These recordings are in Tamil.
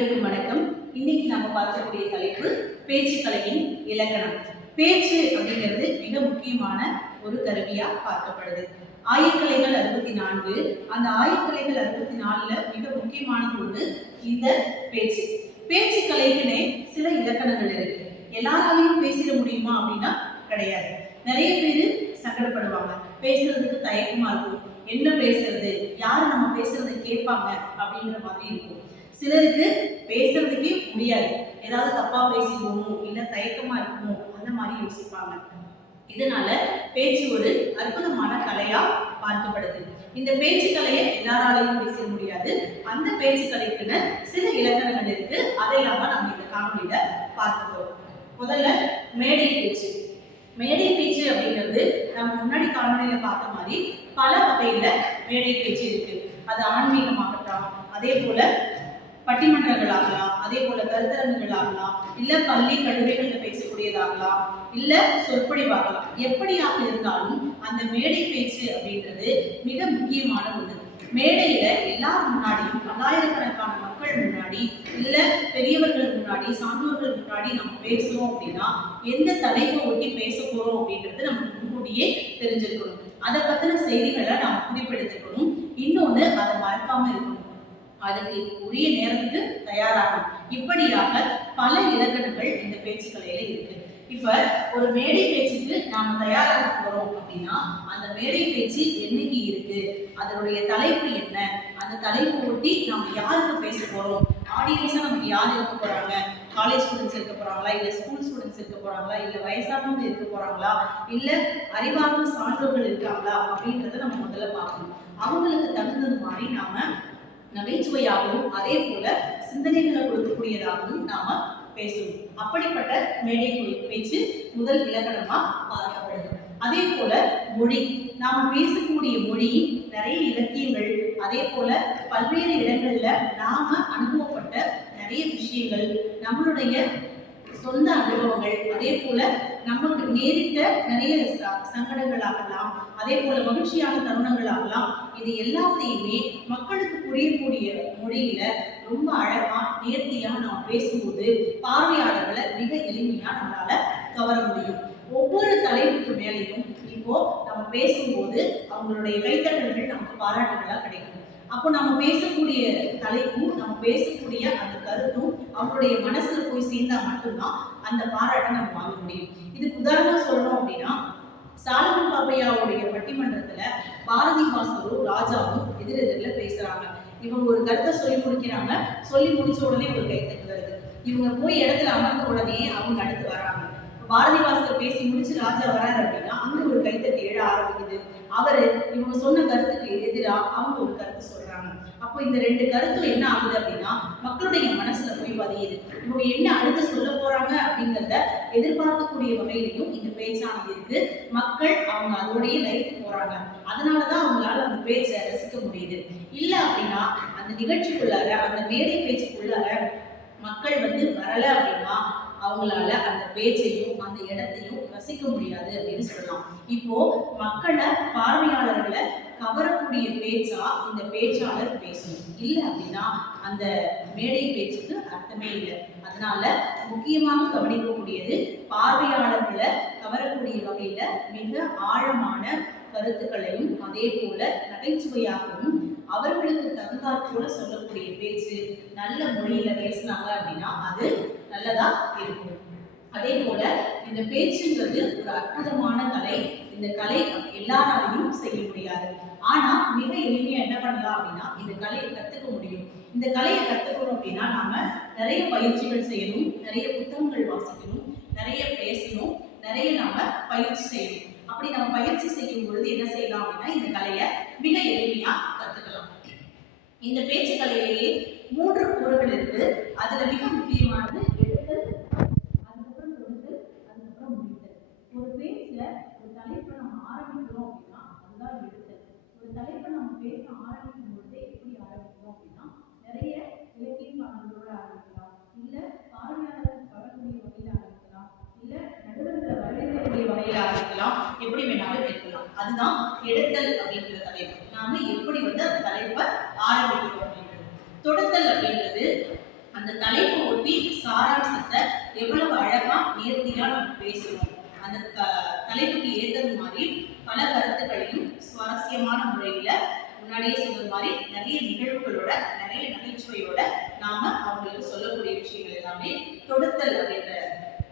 அனைவருக்கும் வணக்கம். இன்னைக்கு நம்ம பார்க்கக்கூடிய தலைப்பு பேச்சுக்கலையின் இலக்கணம். பேச்சு அப்படிங்கிறது மிக முக்கியமான ஒரு கருவியா பார்க்கப்படுது. ஆயக்கலைகள் 64. அந்த ஆயக்கலைகள் 64ல மிக முக்கியமானது ஒன்று இந்த பேச்சு. பேச்சுக்கலைக்குனே சில இலக்கணங்கள் இருக்கு. எல்லாராலையும் பேசிட முடியுமா அப்படின்னா கிடையாது. நிறைய பேர் சங்கடப்படுவாங்க, பேசுறதுக்கு தயக்கமா இருக்கும், என்ன பேசுறது, யாரு நம்ம பேசுறதை கேட்பாங்க அப்படிங்கிற மாதிரி இருக்கும். சிலருக்கு பேசுறதுக்கே முடியாது, ஏதாவது தப்பா பேசிடுவோமோ இல்ல தயக்கமா இருக்குமோ அந்த மாதிரி யோசிப்பாங்க. இதனால பேச்சு ஒரு அற்புதமான கலையா பார்க்கப்படுது. இந்த பேச்சு கலையை எல்லாராலையும் பேச முடியாது. அந்த பேச்சு கலைக்குன்னு சில இலக்கணங்கள் இருக்கு. அதையெல்லாம் தான் நம்ம இந்த காணொலியில பார்க்க போறோம். முதல்ல மேடை பேச்சு. மேடை பேச்சு அப்படிங்கிறது நம்ம முன்னாடி காணொலியில பார்த்த மாதிரி பல வகையில மேடை பேச்சு இருக்கு. அது ஆன்மீகமாகட்டும், அதே போல பட்டிமன்றங்கள் ஆகலாம், அதே போல கருத்தரங்குகள் ஆகலாம், இல்ல பள்ளி கல்லூரிகள்ல பேசக்கூடியதாகலாம், இல்ல சொற்பொழிவாகலாம். எப்படியாக இருந்தாலும் அந்த மேடை பேச்சு அப்படின்றது மிக முக்கியமான ஒன்று. மேடையில எல்லாரும் முன்னாடியும், பல்லாயிரக்கணக்கான மக்கள் முன்னாடி, இல்ல பெரியவர்கள் முன்னாடி, சான்றோர்கள் முன்னாடி நம்ம பேசுறோம் அப்படின்னா எந்த தலைப்பை ஒட்டி பேச போறோம் அப்படின்றது நம்ம முன்கூட்டியே தெரிஞ்சிருக்கணும். அதை பத்தின செய்திகளை நாம குறிப்பெடுத்துக்கணும். இன்னொன்னு, அதை மறக்காம இருக்கணும். அதுக்கு உரிய நேரத்துக்கு தயாராகும். இப்படியாக பல இலக்கணங்கள் இந்த பேச்சுக்கலையில இருக்கு. இப்ப ஒரு மேடை பேச்சுக்கு நாம தயாராக போறோம் அப்படின்னா அந்த மேடை பேச்சு என்னைக்கு இருக்கு, அதனுடைய தலைப்பு என்ன, அந்த தலைப்பு ஒட்டி நாம யாருக்கு பேச போறோம், ஆடியன்ஸா நமக்கு யார் இருக்க போறாங்க, காலேஜ் ஸ்டூடெண்ட்ஸ் இருக்க போறாங்களா, இல்ல ஸ்கூல் ஸ்டூடெண்ட்ஸ் இருக்க போறாங்களா, இல்ல வயசானவங்க இருக்க போறாங்களா, இல்ல அறிவார்ந்த சான்றோர்கள் இருக்காங்களா அப்படின்றத நம்ம முதல்ல பார்க்கணும். அவங்களுக்கு தகுந்தது மாதிரி நாம நகைச்சுவையாகவும் அதே போல சிந்தனைகளை கொடுக்கக்கூடியதாகவும் நாம பேசணும். அப்படிப்பட்ட மேடை பேச்சு முதல் இலக்கணமா பார்க்கப்படுது. அதே போல மொழி, நாம பேசக்கூடிய மொழி நிறைய இலக்கியங்கள், அதே போல பல்வேறு இடங்கள்ல நாம அனுபவப்பட்ட நிறைய விஷயங்கள், நம்மளுடைய சொந்த அனுபவங்கள், அதே போல நமக்கு நேரிட்ட நிறைய சங்கடங்கள் ஆகலாம், அதே போல மகிழ்ச்சியான தருணங்கள் ஆகலாம். இது எல்லாத்தையுமே மக்களுக்கு புரியக்கூடிய மொழியில ரொம்ப அழகா நேர்த்தியா நாம் பேசும்போது பார்வையாளர்களை மிக எளிமையா நம்மளால கவர முடியும். ஒவ்வொரு தலைப்புக்கு மேலையும் இப்போ நம்ம பேசும்போது அவங்களுடைய கைத்தட்டல்கள் நமக்கு பாராட்டுகளா கிடைக்கும். அப்போ நம்ம பேசக்கூடிய தலைப்பும் நம்ம பேசக்கூடிய அந்த கருத்தும் அவங்களுடைய மனசுல போய் சேர்ந்தா மட்டும்தான் அந்த பாராட்டை நம்ம வாங்க முடியும். இதுக்கு உதாரணம் சொல்லணும் அப்படின்னா, சாலமன் பாப்பையாவுடைய பட்டிமன்றத்துல பாரதி வாசகரும் ராஜாவும் எதிரெதிரில் பேசுறாங்க. இவங்க ஒரு கருத்தை சொல்லி முடிக்கிறாங்க, சொல்லி முடிச்ச உடனே ஒரு கைத்தட்டு வருது. இவங்க போய் இடத்துல அமர்ந்த உடனே அவங்க அடுத்து வராங்க. பாரதி வாசகர் பேசி முடிச்சு ராஜா வராரு அப்படின்னா அங்க ஒரு கைத்தட்டு எழ ஆரம்பிக்குது. அவரு இவங்க சொன்ன கருத்துக்கு எதிராக அவங்க ஒரு கருத்து சொல்றாங்க. அப்போ இந்த ரெண்டு கருத்தும் என்ன ஆகுது அப்படின்னா மக்களுடைய மனசுல போய் பதியுது. இவங்க என்ன அடுத்து சொல்ல போறாங்க அப்படிங்கிறத எதிர்பார்க்கக்கூடிய வகையிலையும் இந்த பேச்சானது இருக்கு. மக்கள் அவங்க அதோடய லயித்து போறாங்க. அதனாலதான் அவங்களால அந்த பேச்சை ரசிக்க முடியுது. இல்ல அப்படின்னா அந்த நிகழ்ச்சிக்குள்ளார, அந்த மேடை பேச்சுக்குள்ளார மக்கள் வரல அப்படின்னா அவங்களால அந்த பேச்சையும் அந்த இடத்தையும் ரசிக்க முடியாது அப்படின்னு சொல்லலாம். இப்போ மக்களை, பார்வையாளர்களை கவரக்கூடிய பேச்சா இந்த பேச்சாளர் பேசணும். இல்லை அப்படின்னா அந்த மேடை பேச்சுக்கு அர்த்தமே இல்லை. அதனால முக்கியமாக கவனிக்கக்கூடியது பார்வையாளர்களை கவரக்கூடிய வகையில மிக ஆழமான கருத்துக்களையும் அதே போல நகைச்சுவையாகவும் அவர்களுக்கு தகுந்தாற் போல சொல்லக்கூடிய பேச்சு, நல்ல மொழியில பேசினாங்க அப்படின்னா அது நல்லதா இருக்கும். அதே போல இந்த பேச்சுங்கிறது ஒரு அற்புதமான கலை. இந்த கலை எல்லாராலையும் செய்ய முடியாது. ஆனா மிக எளிமையா என்ன பண்ணலாம் அப்படின்னா இந்த கலையை கத்துக்க முடியும். இந்த கலையை கத்துக்கணும் அப்படின்னா நாம நிறைய பயிற்சிகள் செய்யணும், நிறைய புத்தகங்கள் வாசிக்கணும், நிறைய பேசணும், நிறைய நாம பயிற்சி செய்யணும். அப்படி நம்ம பயிற்சி செய்யும் பொழுது என்ன செய்யலாம் அப்படின்னா இந்த கலையை மிக எளிமையா கத்துக்கலாம். இந்த பேச்சு கலையிலேயே 3 கூறுகள் இருக்கு. அதுல மிக முக்கியமானது எடுத்தல், அதுக்கப்புறம் தொடுத்தல், அதுக்கப்புறம் முடித்தல். ஒரு பேச்சுல ஒரு தலைப்பை நம்ம ஆரம்பிக்கிறோம் அப்படின்னா அதுதான் எடுத்தல். ஒரு தலைப்பை நம்ம பேச ஆரம்பிக்கும் பொழுது எப்படி ஆரம்பிக்கிறோம் அப்படின்னா நிறைய இலக்கிய பாடல்களோட ஆரம்பிக்கலாம், இல்ல பார்வையாளர்கள் வரக்கூடிய வகையில ஆரம்பிக்கலாம், இல்ல நடுவர்களை வரவேற்கக்கூடிய வகையில ஆரம்பிக்கலாம், எப்படி வேணாலும் இருக்கலாம். அதுதான் எடுத்தல் அப்படிங்கிற தலைப்பு. நாம எப்படி அந்த தலைப்பை ஆரம்பிக்கிறோம் அப்படின்றது. தொடுத்தல் அப்படிங்கிறது அந்த அந்த தலைப்பு ஒட்டி சாராம்சத்தை எவ்வளவு அழகா நேர்த்தியா நம்ம பேசணும். அந்த தலைப்புக்கு ஏற்றது மாதிரி பல கருத்துக்களையும் சுவாரஸ்யமான முறையில முன்னாடியே சொன்னது மாதிரி நிறைய நிகழ்வுகளோட நிறைய நகைச்சுவையோட நாம அவங்களுக்கு சொல்லக்கூடிய விஷயங்கள் எல்லாமே தொடுத்தல் அப்படின்ற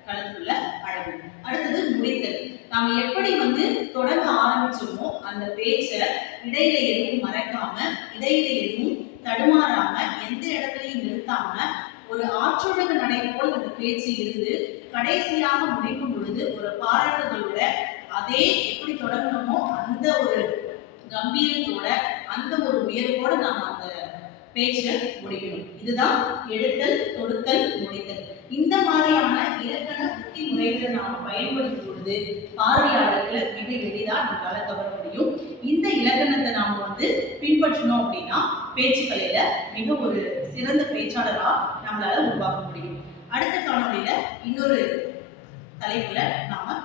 களத்துக்குள்ள அழகும். அடுத்தது முடித்தல். நாம எப்படி தொடங்க ஆரம்பிச்சோமோ அந்த பேச்சை இடையில எதுவும் மறைக்காம, இடையில எதுவும் தடுமாறாம, எந்த இடத்துலையும் நிறுத்தாம ஒரு ஆற்றொழுகு நடை போல் அந்த பேச்சு இருந்து கடைசியாக முடிக்கும் பொழுது ஒரு பாராட்டுகளோட அதே எப்படி தொடங்கணுமோ அந்த ஒரு கம்பீரத்தோட அந்த ஒரு உயர்வோட நாம அந்த பேச்சை முடிக்கணும். இதுதான் எடுத்தல், தொடுத்தல், முடித்தல். இந்த மாதிரியான இலக்கண உத்தி முறைகளை நாம பயன்படுத்தும் பொழுது பார்வையாளர்களை மிக எளிதா நம்மளால கவர முடியும். இந்த இலக்கணத்தை நாம பின்பற்றணும் அப்படின்னா பேச்சுக்கலையில மிக ஒரு சிறந்த பேச்சாளரா நம்மளால உருவாக்க முடியும். அடுத்த காணொலியில இன்னொரு தலைப்புல நாம